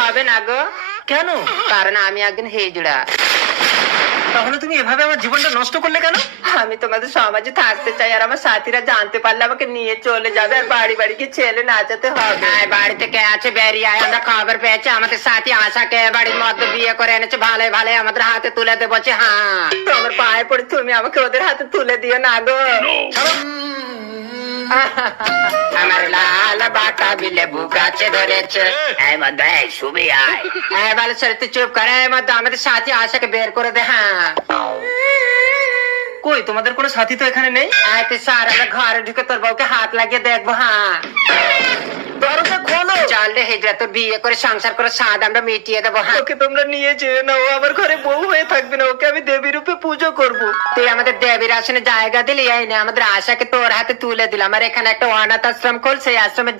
হবে না গো। কেন? কারণ আমি একজন হিজড়া। তাহলে তুমি এভাবে আমার জীবনটা নষ্ট করলে কেন? আমি তোমাদের সমাজে থাকতে চাই, আর আমার সাথীরা জানতে পারলে আমাকে নিয়ে চলে যাবে, আর বাড়ি বাড়ি গিয়ে ছেলে নাচাতে হবে। বাড়িতে কে আছে বেরিয়ে আয়, আমরা খবর পেয়েছি আমাদের সাথী আশাকে বাড়ির মধ্যে বিয়ে করে এনেছে, ভালো ভালো আমাদের হাতে তুলে দেবো। হ্যাঁ, তোমার পায়ে পড়ে তুমি আমাকে ওদের হাতে তুলে দিও না গো। আমার লাল বাটা বিলে বুকাছে ধরেছে। এই মধ্যে এই শুবি আয়। এই ভালো ছেলে তুই চুপ করে, এই মধ্যে আমাদের সাথী আশাকে বের করে দে। হ্যাঁ, কই তোমাদের কোনো সাথী তো এখানে নেই। এই তুই স্যার, আমরা ঘরে ঢুকে তোর বউকে হাত লাগিয়ে দেখবো। হ্যাঁ, দরজা খোলো। চল রে হিজড়া, তোর বিয়ে করে সংসার করে স্বাদ আমরা মিটিয়ে দেবো। হ্যাঁ, ওকে তোমরা নিয়ে যেও না, ও আমার ঘরে বউ হয়ে থাকবে না, ওকে আমি দেবী রূপে পুজো করব। তুই আমাদের দেবীর আসনে জায়গা দিলি, এই না আমাদের আশাকে তোর হাতে তুলে দিলাম, আর এখানে একটা অনাথ আশ্রম খোল, সেই আশ্রমে